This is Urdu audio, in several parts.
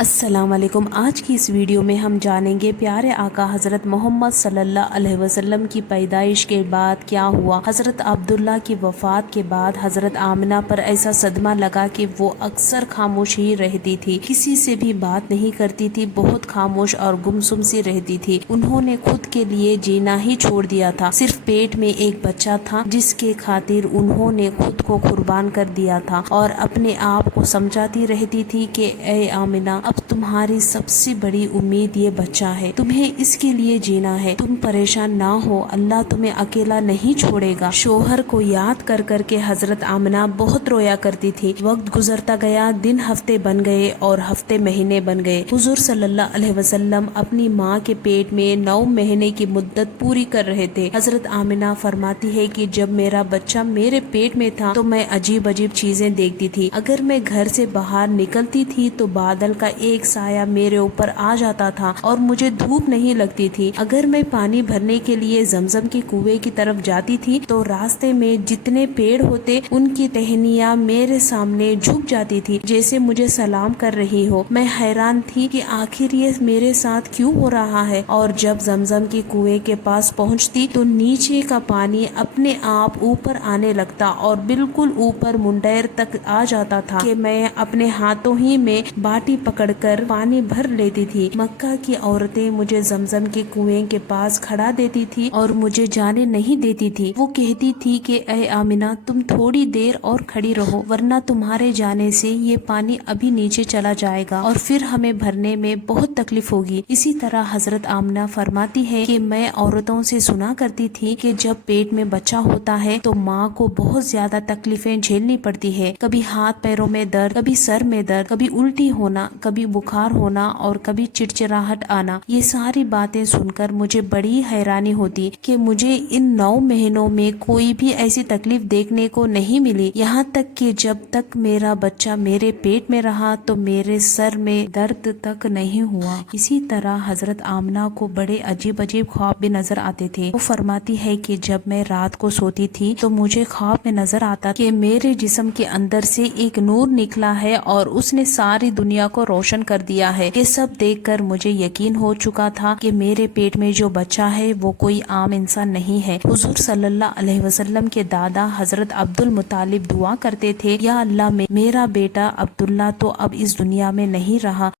السلام علیکم۔ آج کی اس ویڈیو میں ہم جانیں گے پیارے آقا حضرت محمد صلی اللہ علیہ وسلم کی پیدائش کے بعد کیا ہوا۔ حضرت عبداللہ کی وفات کے بعد حضرت آمنہ پر ایسا صدمہ لگا کہ وہ اکثر خاموش ہی رہتی تھی، کسی سے بھی بات نہیں کرتی تھی، بہت خاموش اور گمسم سی رہتی تھی۔ انہوں نے خود کے لیے جینا ہی چھوڑ دیا تھا، صرف پیٹ میں ایک بچہ تھا جس کے خاطر انہوں نے خود کو قربان کر دیا تھا، اور اپنے آپ کو سمجھاتی رہتی تھی کہ اے آمنہ، اب تمہاری سب سے بڑی امید یہ بچہ ہے، تمہیں اس کے لیے جینا ہے، تم پریشان نہ ہو، اللہ تمہیں اکیلا نہیں چھوڑے گا۔ شوہر کو یاد کر کر کے حضرت آمنہ بہت رویا کرتی تھی۔ وقت گزرتا گیا، دن ہفتے بن گئے اور ہفتے مہینے بن گئے۔ حضور صلی اللہ علیہ وسلم اپنی ماں کے پیٹ میں 9 مہینے کی مدت پوری کر رہے تھے۔ حضرت آمنہ فرماتی ہے کہ جب میرا بچہ میرے پیٹ میں تھا تو میں عجیب عجیب چیزیں دیکھتی تھی۔ اگر میں گھر سے باہر نکلتی تھی تو بادل کا ایک سایہ میرے اوپر آ جاتا تھا اور مجھے دھوپ نہیں لگتی تھی۔ اگر میں پانی بھرنے کے لیے زمزم کے کنویں کی طرف جاتی تھی تو راستے میں جتنے پیڑ ہوتے ان کی ٹہنیاں میرے سامنے جھک جاتی تھی، جیسے مجھے سلام کر رہی ہو۔ میں حیران تھی کہ آخر یہ میرے ساتھ کیوں ہو رہا ہے، اور جب زمزم کے کنویں کے پاس پہنچتی تو نیچے کا پانی اپنے آپ اوپر آنے لگتا اور بالکل اوپر منڈیر تک آ جاتا تھا کہ میں اپنے ہاتھوں ہی میں باٹی پکڑ کر پانی بھر لیتی تھی۔ مکہ کی عورتیں مجھے زمزم کے کنویں کے پاس کھڑا دیتی تھی اور مجھے جانے نہیں دیتی تھی۔ وہ کہتی تھی کہ اے آمنہ، تم تھوڑی دیر اور کھڑی رہو، ورنہ تمہارے جانے سے یہ پانی ابھی نیچے چلا جائے گا اور پھر ہمیں بھرنے میں بہت تکلیف ہوگی۔ اسی طرح حضرت آمنہ فرماتی ہے کہ میں عورتوں سے سنا کرتی تھی کہ جب پیٹ میں بچہ ہوتا ہے تو ماں کو بہت زیادہ تکلیفیں جھیلنی پڑتی ہے، کبھی ہاتھ پیروں میں درد، کبھی سر میں درد، کبھی الٹی ہونا، کبھی بخار ہونا اور کبھی چڑچڑاہٹ آنا۔ یہ ساری باتیں سن کر مجھے بڑی حیرانی ہوتی کہ مجھے ان 9 مہینوں میں کوئی بھی ایسی تکلیف دیکھنے کو نہیں ملی، یہاں تک کہ جب تک میرا بچہ میرے پیٹ میں رہا تو میرے سر میں درد تک نہیں ہوا۔ اسی طرح حضرت آمنہ کو بڑے عجیب عجیب خواب بھی نظر آتے تھے۔ وہ فرماتی ہے کہ جب میں رات کو سوتی تھی تو مجھے خواب میں نظر آتا کہ میرے جسم کے اندر سے ایک نور نکلا ہے اور اس نے ساری دنیا کو روشن کر دیا ہے۔ یہ سب دیکھ کر مجھے یقین ہو چکا تھا کہ میرے پیٹ میں جو بچہ ہے وہ کوئی عام انسان نہیں ہے۔ حضور صلی اللہ علیہ وسلم کے دادا حضرت عبد المطلب دعا کرتے تھے، یا اللہ، میرا بیٹا عبداللہ تو اب اس دنیا میں نہیں رہا،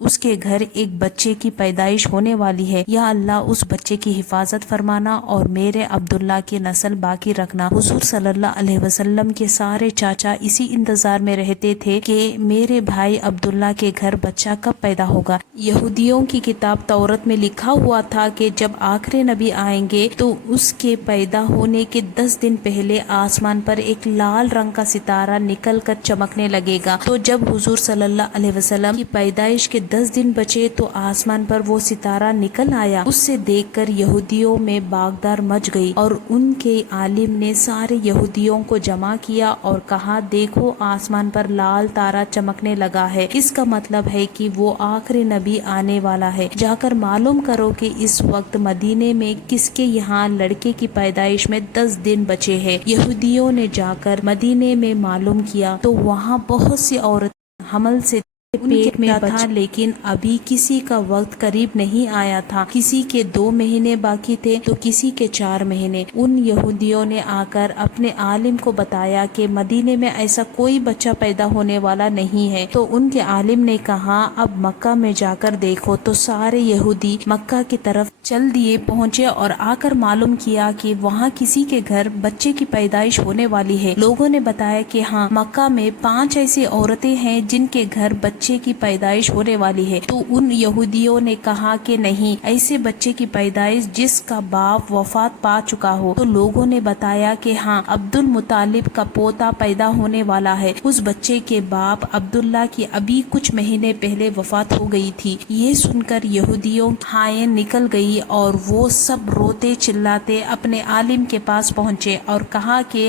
اس کے گھر ایک بچے کی پیدائش ہونے والی ہے، یا اللہ اس بچے کی حفاظت فرمانا اور میرے عبداللہ کی نسل باقی رکھنا۔ حضور صلی اللہ علیہ وسلم کے سارے چاچا اسی انتظار میں رہتے تھے کہ میرے بھائی عبداللہ کے گھر بچہ کب پیدا ہوگا۔ یہودیوں کی کتاب تورات میں لکھا ہوا تھا کہ جب آخری نبی آئیں گے تو اس کے پیدا ہونے کے 10 دن پہلے آسمان پر ایک لال رنگ کا ستارہ نکل کر چمکنے لگے گا۔ تو جب حضور صلی اللہ علیہ وسلم کی پیدائش کے 10 دن بچے تو آسمان پر وہ ستارہ نکل آیا۔ اس سے دیکھ کر یہودیوں میں باغدار مچ گئی اور ان کے عالم نے سارے یہودیوں کو جمع کیا اور کہا، دیکھو آسمان پر لال تارا چمکنے لگا ہے، اس کا مطلب ہے کہ وہ آخری نبی آنے والا ہے، جا کر معلوم کرو کہ اس وقت مدینے میں کس کے یہاں لڑکے کی پیدائش میں 10 دن بچے ہیں۔ یہودیوں نے جا کر مدینے میں معلوم کیا تو وہاں بہت سی عورت حمل سے پیٹ میں تھا، لیکن ابھی کسی کا وقت قریب نہیں آیا تھا، کسی کے 2 مہینے باقی تھے تو کسی کے 4 مہینے۔ ان یہودیوں نے آ کر اپنے عالم کو بتایا کہ مدینے میں ایسا کوئی بچہ پیدا ہونے والا نہیں ہے، تو ان کے عالم نے کہا، اب مکہ میں جا کر دیکھو۔ تو سارے یہودی مکہ کی طرف چل دیے، پہنچے اور آ کر معلوم کیا کہ وہاں کسی کے گھر بچے کی پیدائش ہونے والی ہے۔ لوگوں نے بتایا کہ ہاں، مکہ میں 5 ایسی عورتیں ہیں جن کے گھر بچے کی پیدائش ہونے والی ہے۔ تو ان یہودیوں نے کہا کہ نہیں، ایسے بچے کی پیدائش جس کا باپ وفات پا چکا ہو۔ تو لوگوں نے بتایا کہ ہاں، عبد المطلب کا پوتا پیدا ہونے والا ہے، اس بچے کے باپ عبداللہ کی ابھی کچھ مہینے پہلے وفات ہو گئی تھی۔ یہ سن کر یہودیوں ہائیں نکل گئی اور وہ سب روتے چلاتے اپنے عالم کے پاس پہنچے اور کہا کہ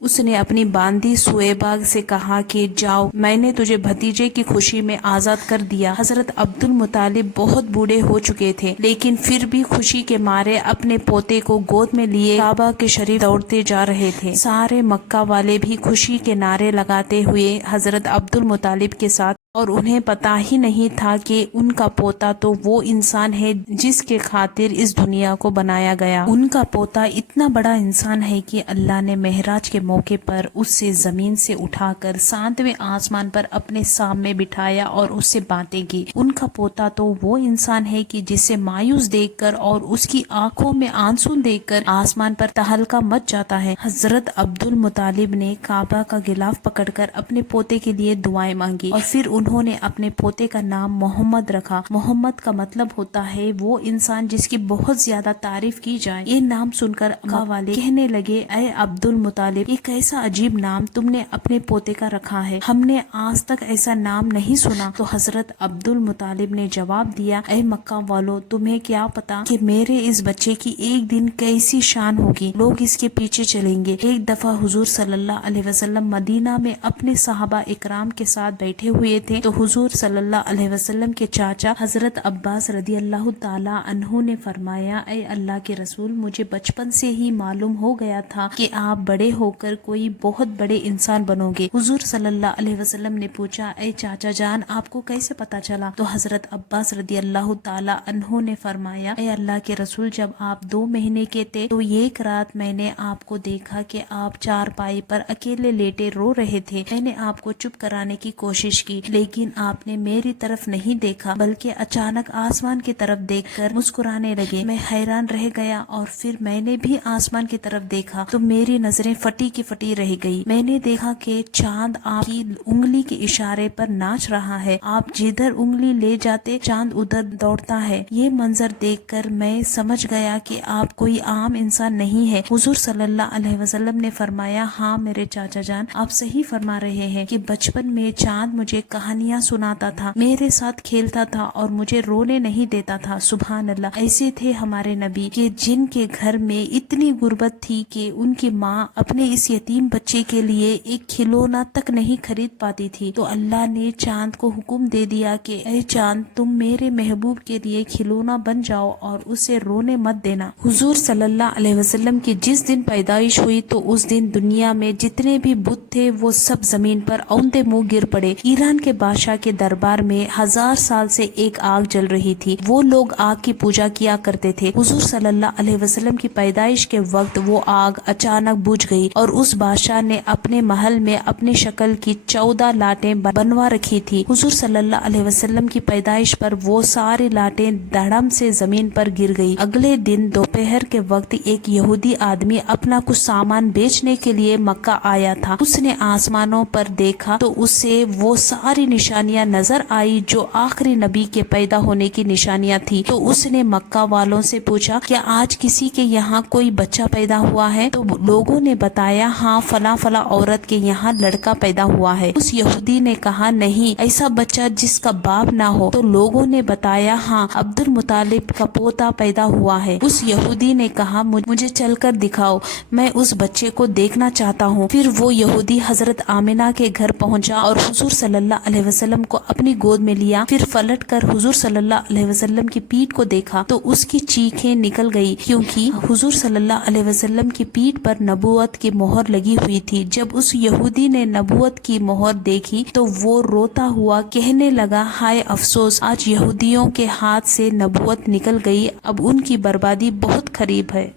اس نے اپنی باندی سویبا سے کہا کہ جاؤ، میں نے تجھے بھتیجے کی خوشی میں آزاد کر دیا۔ حضرت عبد المطلب بہت بوڑھے ہو چکے تھے، لیکن پھر بھی خوشی کے مارے اپنے پوتے کو گود میں لیے کعبہ کے شریف دوڑتے جا رہے تھے۔ سارے مکہ والے بھی خوشی کے نعرے لگاتے ہوئے حضرت عبد المطلب کے ساتھ، اور انہیں پتا ہی نہیں تھا کہ ان کا پوتا تو وہ انسان ہے جس کے خاطر اس دنیا کو بنایا گیا۔ ان کا پوتا اتنا بڑا انسان ہے کہ اللہ نے معراج کے موقع پر اس سے زمین سے اٹھا کر 7ویں آسمان پر اپنے سامنے بٹھایا اور اس سے باتیں کی۔ ان کا پوتا تو وہ انسان ہے کہ جسے مایوس دیکھ کر اور اس کی آنکھوں میں آنسو دیکھ کر آسمان پر تہلکہ مچ جاتا ہے۔ حضرت عبد المطلب نے کعبہ کا غلاف پکڑ کر اپنے پوتے کے لیے دعائیں مانگی، اور پھر انہوں نے اپنے پوتے کا نام محمد رکھا۔ محمد کا مطلب ہوتا ہے وہ انسان جس کی بہت زیادہ تعریف کی جائے۔ یہ نام سن کر مکہ والے کہنے لگے، اے عبد المطلب، یہ کیسا عجیب نام تم نے اپنے پوتے کا رکھا ہے، ہم نے آج تک ایسا نام نہیں سنا۔ تو حضرت عبد المطلب نے جواب دیا، اے مکہ والو، تمہیں کیا پتا کہ میرے اس بچے کی ایک دن کیسی شان ہوگی، لوگ اس کے پیچھے چلیں گے۔ ایک دفعہ حضور صلی اللہ علیہ وسلم مدینہ میں اپنے صحابہ اکرام کے ساتھ بیٹھے ہوئے تھے، تو حضور صلی اللہ علیہ وسلم کے چاچا حضرت عباس رضی اللہ تعالی عنہ نے فرمایا، اے اللہ کے رسول، مجھے بچپن سے ہی معلوم ہو گیا تھا کہ آپ بڑے ہو کر کوئی بہت بڑے انسان بنو گے۔ حضور صلی اللہ علیہ وسلم نے پوچھا، اے چاچا جان، آپ کو کیسے پتا چلا؟ تو حضرت عباس رضی اللہ تعالی عنہ نے فرمایا، اے اللہ کے رسول، جب آپ 2 مہینے کے تھے تو ایک رات میں نے آپ کو دیکھا کہ آپ چارپائی پر اکیلے لیٹے رو رہے تھے۔ میں نے آپ کو چپ کرانے کی کوشش کی، لیکن آپ نے میری طرف نہیں دیکھا بلکہ اچانک آسمان کی طرف دیکھ کر مسکرانے لگے۔ میں حیران رہ گیا، اور پھر میں نے بھی آسمان کی طرف دیکھا تو میری نظریں پھٹی کی پھٹی رہ گئی۔ میں نے دیکھا کہ چاند آپ کی انگلی کے اشارے پر ناچ رہا ہے، آپ جدھر انگلی لے جاتے چاند ادھر دوڑتا ہے۔ یہ منظر دیکھ کر میں سمجھ گیا کہ آپ کوئی عام انسان نہیں ہے۔ حضور صلی اللہ علیہ وسلم نے فرمایا، ہاں میرے چاچا جان، آپ صحیح فرما رہے ہیں کہ بچپن میں چاند مجھے کہانیاں سناتا تھا، میرے ساتھ کھیلتا تھا اور مجھے رونے نہیں دیتا تھا۔ سبحان اللہ، ایسے تھے ہمارے نبی کہ جن کے گھر میں اتنی غربت تھی کہ ان کی ماں اپنے اس یتیم بچے کے لیے ایک کھلونا تک نہیں خرید پاتی تھی، تو اللہ نے چاند کو حکم دے دیا کہ اے چاند، تم میرے محبوب کے لیے کھلونا بن جاؤ اور اسے رونے مت دینا۔ حضور صلی اللہ علیہ وسلم کی جس دن پیدائش ہوئی تو اس دن دنیا میں جتنے بھی بت تھے وہ سب زمین پر اوندے منہ گر پڑے۔ ایران کے بادشاہ کے دربار میں 1000 سال سے ایک آگ جل رہی تھی، وہ لوگ آگ کی پوجا کیا کرتے تھے۔ حضور صلی اللہ علیہ وسلم کی پیدائش کے وقت وہ آگ اچانک بجھ گئی، اور اس بادشاہ نے اپنے محل میں اپنی شکل کی 14 لاٹیں بنوا رکھی تھی۔ حضور صلی اللہ علیہ وسلم کی پیدائش پر وہ ساری لاٹیں دھڑم سے زمین پر گر گئی۔ اگلے دن دوپہر کے وقت ایک یہودی آدمی اپنا کچھ سامان بیچنے کے لیے مکہ آیا تھا۔ اس نے آسمانوں پر دیکھا تو اسے وہ ساری نشانیاں نظر آئی جو آخری نبی کے پیدا ہونے کی نشانیاں تھی۔ تو اس نے مکہ والوں سے پوچھا، کیا آج کسی کے یہاں کوئی بچہ پیدا ہوا ہے؟ تو لوگوں نے بتایا، ہاں فلاں فلاں عورت کے یہاں لڑکا پیدا ہوا ہے۔ اس یہودی نے کہا، نہیں، ایسا بچہ جس کا باپ نہ ہو۔ تو لوگوں نے بتایا، ہاں عبد المطلب کا پوتا پیدا ہوا ہے۔ اس یہودی نے کہا، مجھے چل کر دکھاؤ، میں اس بچے کو دیکھنا چاہتا ہوں۔ پھر وہ یہودی حضرت آمنہ کے گھر پہنچا اور حضور صلی اللہ علیہ وسلم کو اپنی گود میں لیا، پھر پلٹ کر حضور صلی اللہ علیہ وسلم کی پیٹھ کو دیکھا تو اس کی چیخیں نکل گئی، کیونکہ حضور صلی اللہ علیہ وسلم کی پیٹھ پر نبوت کی مہر لگی ہوئی تھی۔ جب اس یہودی نے نبوت کی مہر دیکھی تو وہ روتا ہوا کہنے لگا، ہائے افسوس، آج یہودیوں کے ہاتھ سے نبوت نکل گئی، اب ان کی بربادی بہت قریب ہے۔